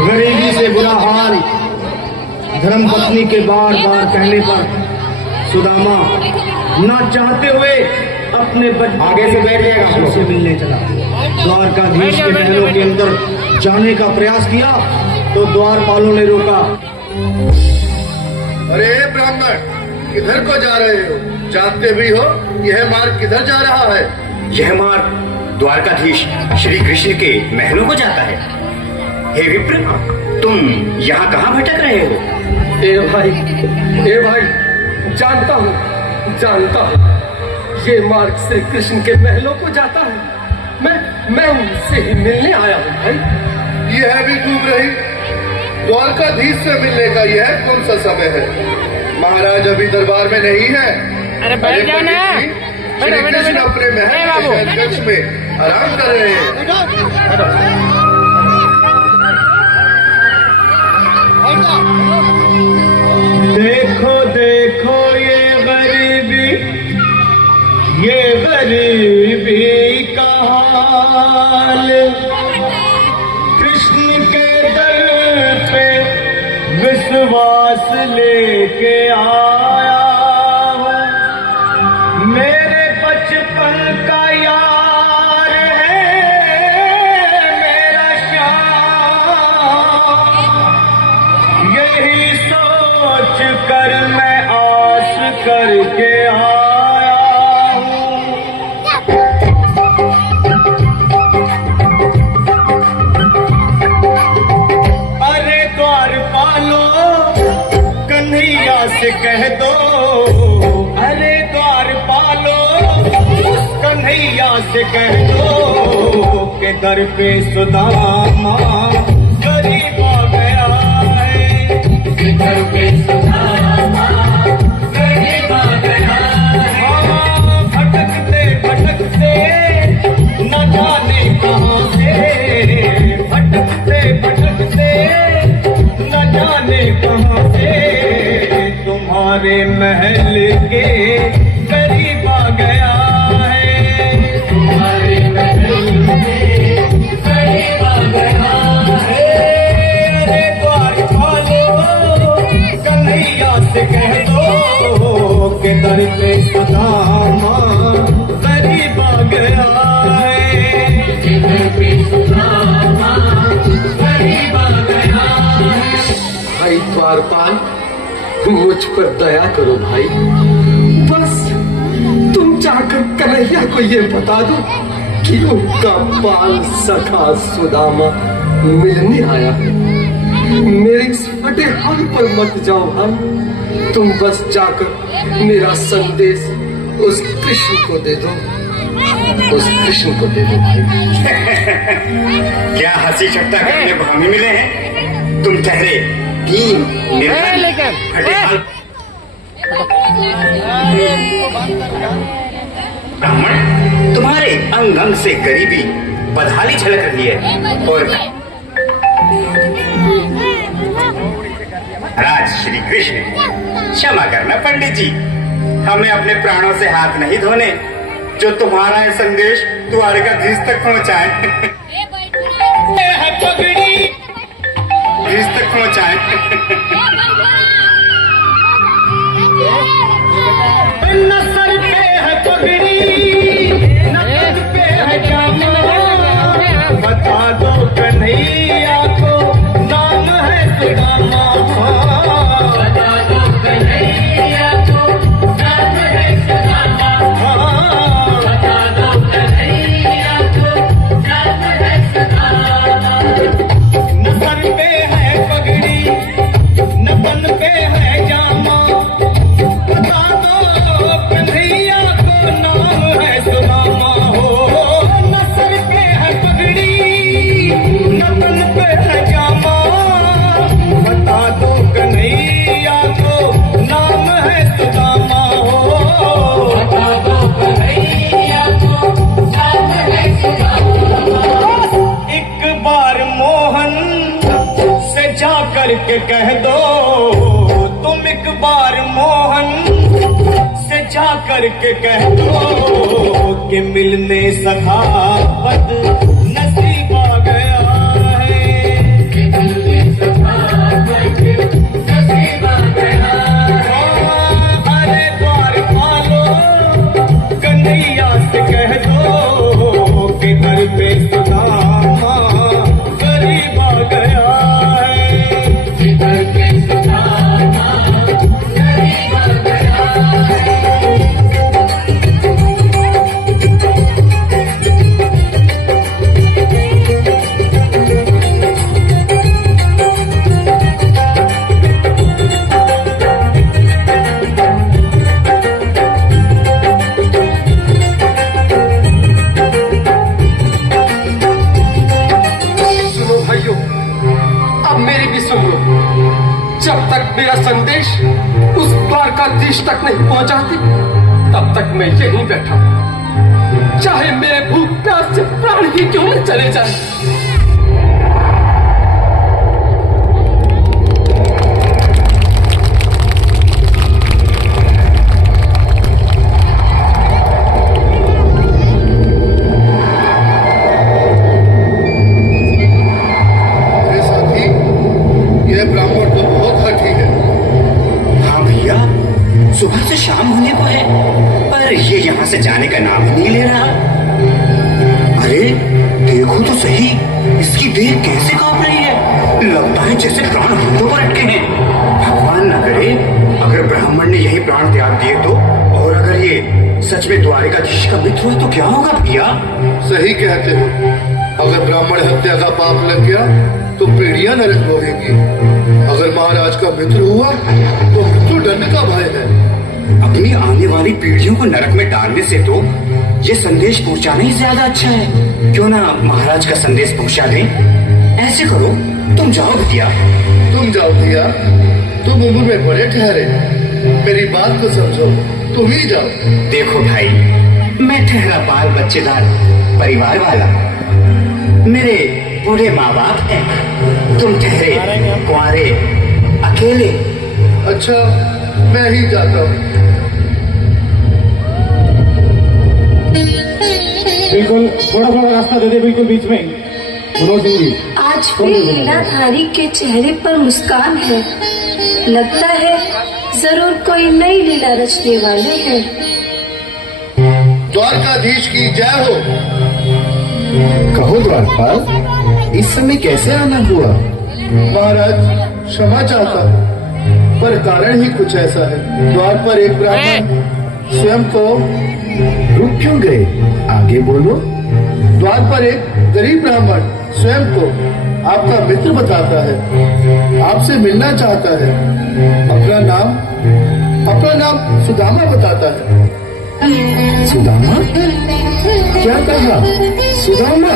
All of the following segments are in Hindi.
गरीबी से बुरा हाल धर्मपत्नी के बार बार कहने पर सुदामा ना चाहते हुए अपने आगे से बैठ जाएगा से मिलने चला। द्वारकाधीश के महलों के अंदर जाने का प्रयास किया तो द्वारपालों ने रोका। अरे ब्राह्मण, किधर को जा रहे हो? जानते भी हो यह मार्ग किधर जा रहा है? यह मार्ग द्वारकाधीश श्री कृष्ण के महलों को जाता है। हे विप्र, तुम यहाँ कहाँ भटक रहे हो? ए भाई, जानता हूँ ये मार्ग श्री कृष्ण के महलों को जाता है। मैं उनसे ही मिलने आया हूँ भाई। यह भी डूब रही। द्वारकाधीश से मिलने का यह कौन सा समय है? महाराज अभी दरबार में नहीं है। अरे बैठ जाओ ना। श्री कृष्ण अपने महल कक्ष में आराम कर रहे हैं। देखो देखो ये गरीबी का हाल, कृष्ण के दर पे विश्वास लेके आया हूँ। मेरे बचपन का यार है मेरा श्याम, यही सोच कर मैं आस करके आया हूँ। अरे द्वारपालो कन्हैया से कह दो, अरे द्वारपालो कन्हैया से कह दो के दर पे सुदामा गरीब आ गया है। दर पे सुदामा गरीब आ गया है। भटकते भटकते न जाने कहाँ से, भटकते भटकते न जाने कहाँ से तुम्हारे महल के करीब आ गया है। तुम्हारे महल के करीब आ गया है। अरे द्वारपालो कन्हैया से कह दो के दर पे सुदामा करीब आ गया है। दर पे सुदामा करीब आ गया है। भाई द्वारपाल, मुझ पर दया करो भाई। बस तुम जाकर कन्हैया को ये बता दो कि उनका बाल सखा सुदामा मिलने आया है। मेरे इस फटे हाल पर मत जाओ भाई। तुम बस जाकर मेरा संदेश उस कृष्ण को दे दो, उस कृष्ण को दे दो भाई। क्या हंसी ठट्टा करने को हमें मिले हैं? तुम ठहरे तीन निर्धन फटे हाल ब्राह्मण, तुम्हारे अंग अंग से गरीबी बदहाली झलक रही है। और राज श्री कृष्ण, क्षमा करना पंडित जी, हमें अपने प्राणों से हाथ नहीं धोने जो तुम्हारा यह संदेश द्वारकाधीश तक पहुंचाए। धीश तक पहुंचाए। न सर पे है पगड़ी, न कद पे है जामा, बता दो कन्हैया को नाम है सुदामा। बता दो कन्हैया को नाम है सुदामा। बता दो कन्हैया को नाम है सुदामा। न सर पे है पगड़ी, न बन पे है जामा, बता दो कन्हैया को नाम है सुदामा। हो न सर पे है पगड़ी, न बन पे है जामा, बता दो कन्हैया को नाम है सुदामा। हो बता दो कन्हैया को नाम है सुदामा। एक बार मोहन से जा करके कह दो, तुम एक बार मोहन से जा करके कह दो के मिलने सखावत नसीब आ गया है। अरे द्वार पालो कन्हैया से कह दो कि दर पे सुदामा गरीब आ गया है। दर पे सुदामा गरीब आ गया है। जब तक मेरा संदेश उस द्वारकाधीश तक नहीं पहुंचाती तब तक मैं यहीं बैठा, चाहे मेरे भूख प्यास से प्राण ही क्यों न चले जाए। सुबह से शाम होने को है पर ये यहाँ से जाने का नाम ही नहीं ले रहा। अरे देखो तो सही, इसकी देह कैसे कांप रही है, लगता है जैसे प्राण हाथों पर अटके हैं। भगवान न करे अगर ब्राह्मण ने यही प्राण त्याग दिए तो, और अगर ये सच में द्वारिकाधीश का मित्र हुए तो क्या होगा भैया? सही कहते हो, अगर ब्राह्मण हत्या का पाप लग गया तो पीढ़ियां नरक भोगेंगी। अगर महाराज का मित्र हुआ तो मृत्युदंड का भय है। अपनी आने वाली पीढ़ियों को नरक में डालने से तो ये संदेश पहुंचाना ही ज्यादा अच्छा है। क्यों ना महाराज का संदेश पहुंचा दें। ऐसे करो, तुम जाओ भैया। तुम जाओ भैया, तुम उम्र में बड़े ठहरे, मेरी बात को समझो, तुम ही जाओ। देखो भाई, मैं ठहरा बाल बच्चेदार परिवार वाला, मेरे बूढ़े माँ बाप हैं, तुम ठहरे कुंवारे अकेले। अच्छा, मैं ही जाता हूँ। बिल्कुल थोड़ा थोड़ा रास्ता दे दे, बिल्कुल बीच में। मनोज सिंह जी, आज फिर लीलाधारी के चेहरे पर मुस्कान है, लगता है जरूर कोई नई लीला रचने वाले हैं। द्वारकाधीश की जय हो। कहो द्वारपाल, इस समय कैसे आना हुआ? महाराज क्षमा चाहता हूँ, पर कारण ही कुछ ऐसा है। द्वार पर एक ब्राह्मण स्वयं को रुक क्यों गए? आगे बोलो। द्वार पर एक गरीब ब्राह्मण स्वयं को आपका मित्र बताता है, आपसे मिलना चाहता है। अपना नाम सुदामा बताता है। सुदामा? क्या कहा? सुदामा?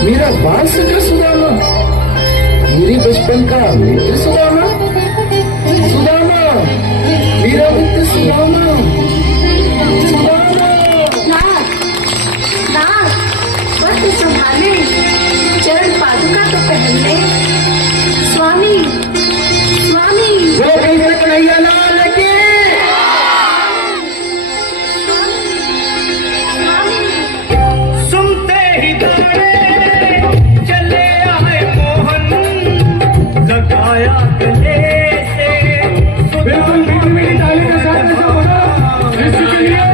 मेरा बाल सका सुदामा? मेरे बचपन का मित्र सुदामा? सुदामा, मेरा मित्र सुदामा। सुदामा, नाथ, वस्त्र संभाले, चरण पादुका तो पहन ले। स्वामी, स्वामी। वो कृष्ण कन्हैया लाल की। सुनते ही दौड़े चले आए मोहन, लगाया गले से। बिल्कुल मीठी मीठी ताली के साथ ऐसा होना इसलिए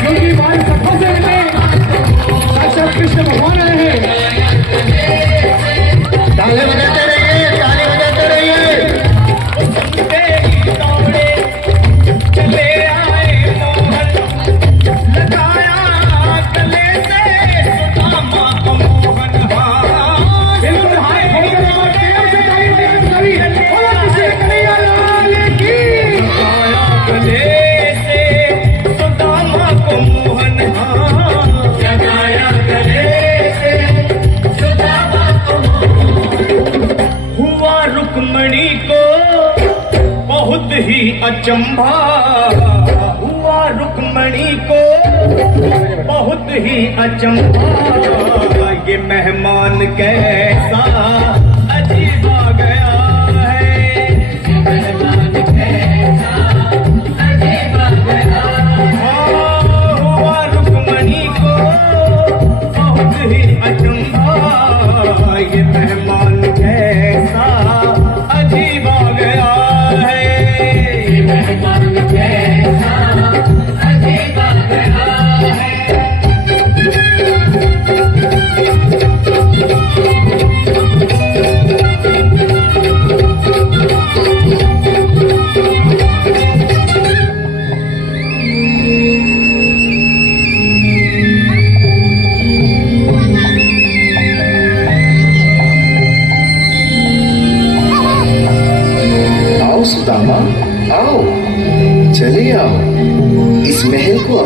क्योंकि भाई सफा से मिले साक्षात कृष्ण भगवान आए हैं। ताली बजाते रहिए, ताली बजाते रहिए। सुनते ही दौड़े चले आए मोहन, लगाया गले से सुदामा को मोहन। हाँ बिल्कुल, हाय भगवान प्रेम से ताली बजाई, बोलो कृष्ण कन्हैया लाल की। लगाया गले से सुदामा को मोहन, लगाया गले से सुदामा को मोहन। हुआ रुक्मणी को बहुत ही अचंभा, हुआ रुक्मणी को बहुत ही अचंभा। ये मेहमान कैसा अजीब आ गया है, मेहमान कैसा अजीब आ गया। हुआ रुक्मणी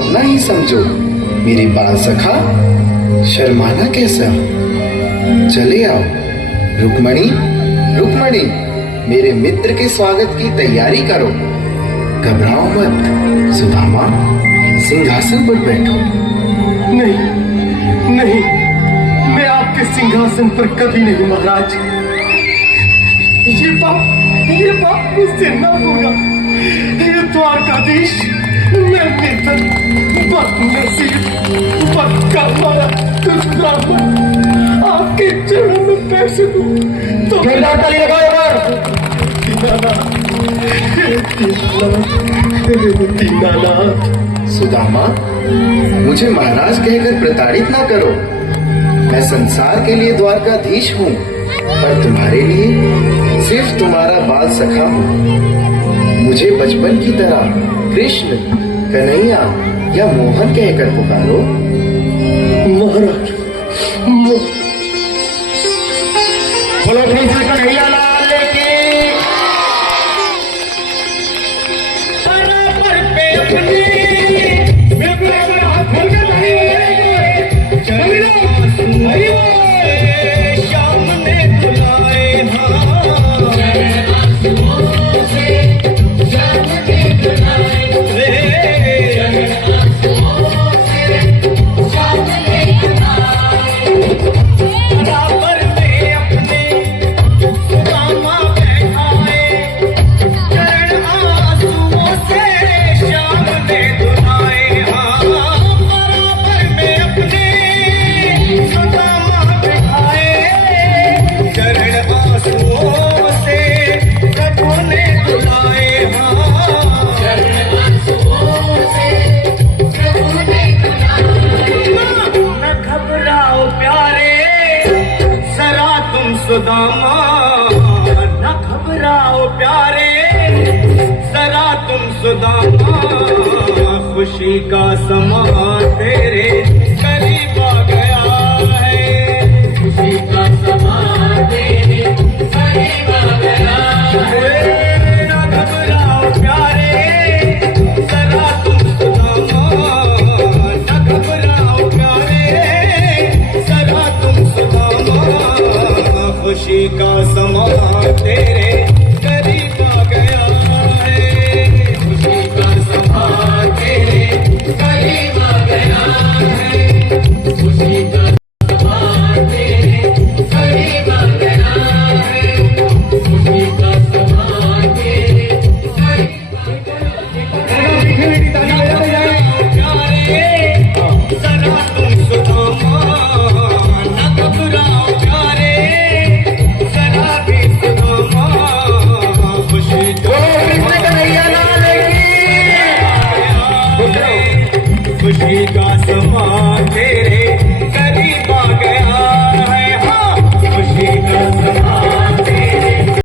अपना ही समझो। मेरे बाल सखा, शर्माना कैसा? चले आओ। रुक्मणी, रुक्मणी, मेरे मित्र के स्वागत की तैयारी करो। घबराओ मत। सुदामा, सिंहासन पर बैठो। नहीं नहीं, मैं आपके सिंहासन पर कभी नहीं महाराज। ये बात मुझसे न होगा। ये द्वारकाधीश, मैं मित्र, बदनसीब, बदकर्मा, दुष्ब्राह्मण, आपके चरणों में पैसे दूं तो ताली लगाओ। दीनानाथ, सुदामा, मुझे महाराज कहकर प्रताड़ित ना करो। मैं संसार के लिए द्वारकाधीश हूँ, पर तुम्हारे लिए सिर्फ तुम्हारा बाल सखा हूँ। मुझे बचपन की तरह कृष्ण, कन्हैया या मोहन कहकर पुकारो। महाराज, बोलो कृष्ण कन्हैया लाल की। श्याम ने बुलाए सुदामा, न घबराओ प्यारे, जरा तुम सुदामा। खुशी का समा तेरे करीब आ गया है। खुशी का समा तेरे करीब आ गया है। न घबराओ प्यारे, जरा तुम सुदामा। न घबराओ प्यारे, जरा तुम सुदामा। खुशी का समा तेरे करीब आ गया है। खुशी का समा तेरे करीब आ गया है। खुशी का समा तेरे करीब आ गया है। खुशी का समा तेरे करीब आ गया है। जरा तुम सुदामा, न घबराओ प्यारे, खुशी का समा तेरे